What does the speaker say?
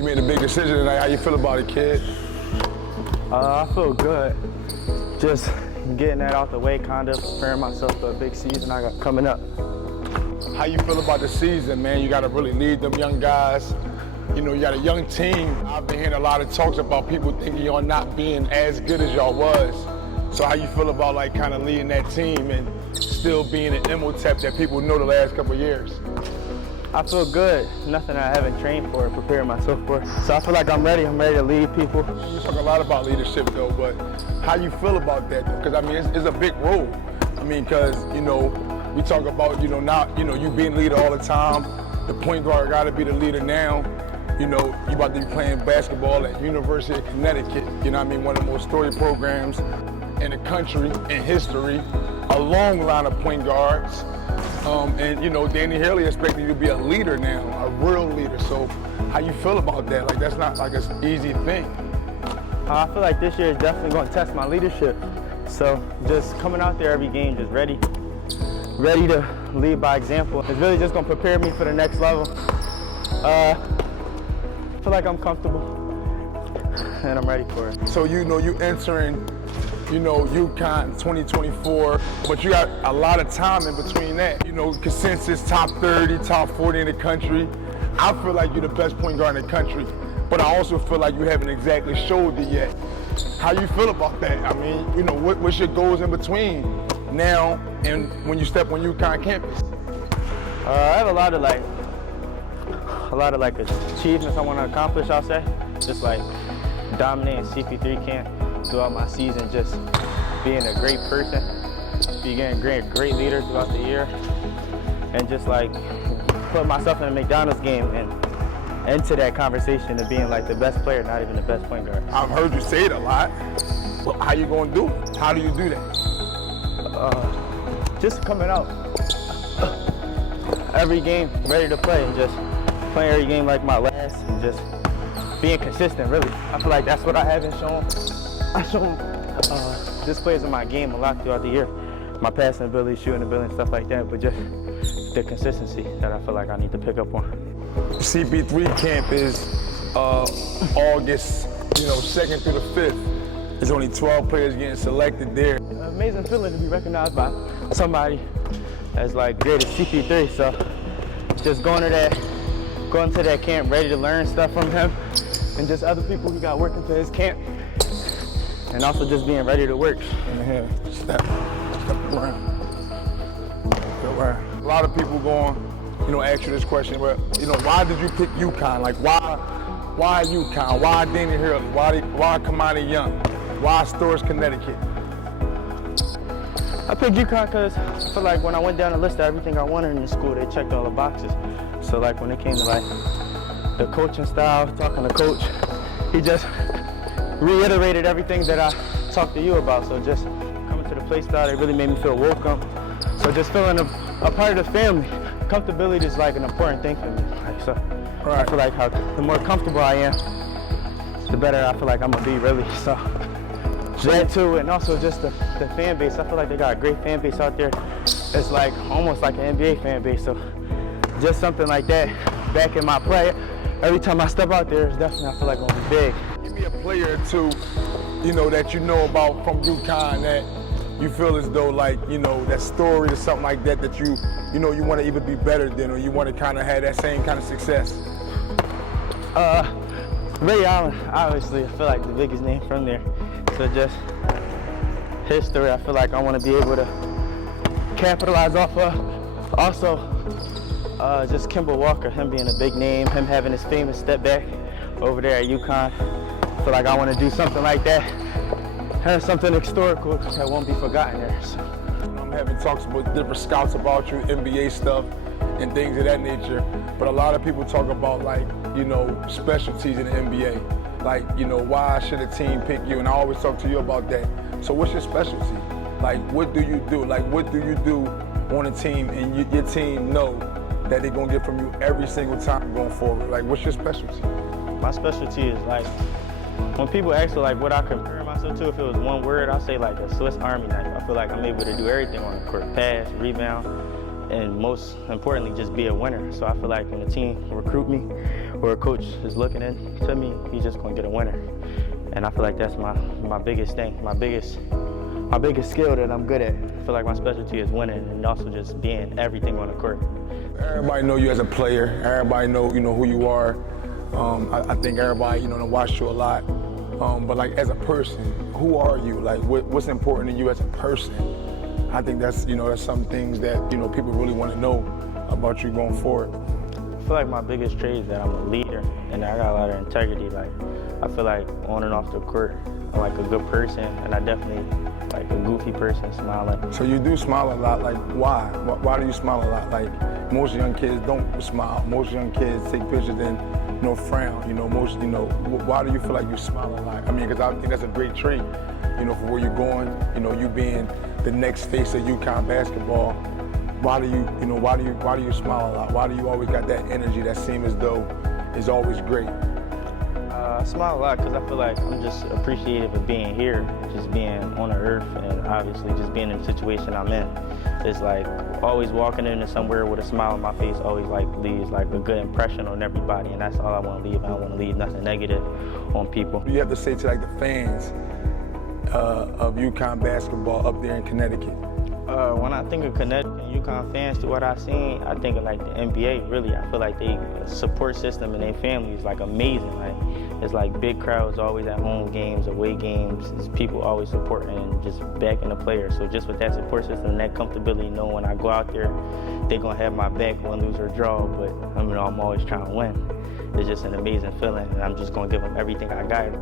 you made a big decision tonight. How you feel about it, kid? I feel good. Just getting that out the way, kind of preparing myself for a big season I got coming up. How you feel about the season, man? You got to really lead them young guys. You know, you got a young team. I've been hearing a lot of talks about people thinking y'all not being as good as y'all was. So how you feel about like kind of leading that team and still being an Imhotep that people know the last couple of years? I feel good. Nothing I haven't trained for or prepared myself for. So I feel like I'm ready. I'm ready to lead people. You talk a lot about leadership though, but how you feel about that though? Because I mean, it's a big role. I mean, because, you know, we talk about, you know, not, you know, you being leader all the time. The point guard got to be the leader now. You know, you about to be playing basketball at University of Connecticut. You know what I mean? One of the most storied programs in the country, in history. A long line of point guards. And, you know, Danny Haley expecting you to be a leader now, a real leader. So how you feel about that? Like, that's not like an easy thing. I feel like this year is definitely going to test my leadership. So just coming out there every game, just ready to lead by example. It's really just going to prepare me for the next level. I feel like I'm comfortable and I'm ready for it. So, you know, you entering, you know, Uconn 2024, but you got a lot of time in between that. You know, consensus top 30, top 40 in the country. I feel like you're the best point guard in the country, but I also feel like you haven't exactly showed it yet. How you feel about that? I mean, you know, what's your goals in between now and when you step on Uconn campus? I have a lot of achievements I want to accomplish, I'll say. Just like dominating CP3 camp throughout my season, just being a great person, being a great leader throughout the year, and just like put myself in a McDonald's game and into that conversation of being like the best player, not even the best point guard. I've heard you say it a lot. Well, how you gonna do it? How do you do that? Just coming out every game, ready to play, and just playing every game like my last, and just being consistent, really. I feel like that's what I haven't shown. I've shown displays of my game a lot throughout the year. My passing ability, shooting ability, and stuff like that, but just the consistency that I feel like I need to pick up on. CP3 camp is August, you know, 2nd through the 5th. There's only 12 players getting selected there. Amazing feeling to be recognized by somebody as like great as CP3. So just going to that camp ready to learn stuff from him and just other people who got work into his camp, and also just being ready to work. Yeah, step around. A lot of people going, you know, ask you this question, but you know, why did you pick Uconn? Like, why Uconn? Why Danny Haley? Why Kamani Young? Why Storrs, Connecticut? I picked Uconn because I feel like when I went down the list of everything I wanted in the school, they checked all the boxes. So like when it came to like the coaching style, talking to coach, he just reiterated everything that I talked to you about. So just coming to the play style, it really made me feel welcome. So just feeling a part of the family. Comfortability is like an important thing for me. Like, so I feel like the more comfortable I am, the better I feel like I'm gonna be, really. So that too, and also just the fan base. I feel like they got a great fan base out there. It's like almost like an NBA fan base. So just something like that back in my play. Every time I step out there, it's definitely, I feel like, gonna be big. Give me a player or two, you know, that you know about from Uconn that you feel as though, like, you know, that story or something like that that you know, you want to even be better than, or you want to kind of have that same kind of success. Ray Allen, obviously, I feel like the biggest name from there. So just history, I feel like I want to be able to capitalize off of. Also, just Kimball Walker, him being a big name, him having his famous step back over there at Uconn. I feel like I want to do something like that. Have something historical that won't be forgotten there. So. I'm having talks with different scouts about you, NBA stuff, and things of that nature. But a lot of people talk about, like, you know, specialties in the NBA. Like, you know, why should a team pick you? And I always talk to you about that. So what's your specialty? Like, what do you do? Like, what do you do on a team and your team know that they're gonna get from you every single time going forward? Like, what's your specialty? My specialty is like, when people ask me like what I compare myself to, if it was one word, I'd say like a Swiss Army knife. I feel like I'm able to do everything on the court: pass, rebound, and most importantly, just be a winner. So I feel like when a team recruit me or a coach is looking into me, he's just gonna get a winner. And I feel like that's my biggest thing, my biggest skill that I'm good at. I feel like my specialty is winning and also just being everything on the court. Everybody know you as a player. Everybody know who you are. I think everybody done watched you a lot. But like as a person, who are you? Like what's important to you as a person? I think that's that's some things that people really want to know about you going forward. I feel like my biggest trait is that I'm a leader and I got a lot of integrity. Like I feel like on and off the court, I'm like a good person, and I definitely like a goofy person, smiling. So you do smile a lot. Like why? Why do you smile a lot? Like most young kids don't smile. Most young kids take pictures and frown. Why do you feel like you smile a lot? I mean, because I think that's a great trait. For where you're going. You being the next face of Uconn basketball. Why do you smile a lot? Why do you always got that energy that seems as though is always great? I smile a lot because I feel like I'm just appreciative of being here, just being on the earth, and obviously just being in the situation I'm in. It's like always walking into somewhere with a smile on my face always like leaves like a good impression on everybody, and that's all I want to leave. I don't want to leave nothing negative on people. You have to say to like the fans of Uconn basketball up there in Connecticut. When I think of Connecticut and Uconn fans, through what I've seen, I think of like the NBA. Really, I feel like they support system and their family is like amazing. Like it's like big crowds always at home games, away games. It's people always supporting and just backing the players. So just with that support system and that comfortability, knowing when I go out there, they're gonna have my back, win, lose or draw. But I'm always trying to win. It's just an amazing feeling, and I'm just gonna give them everything I got.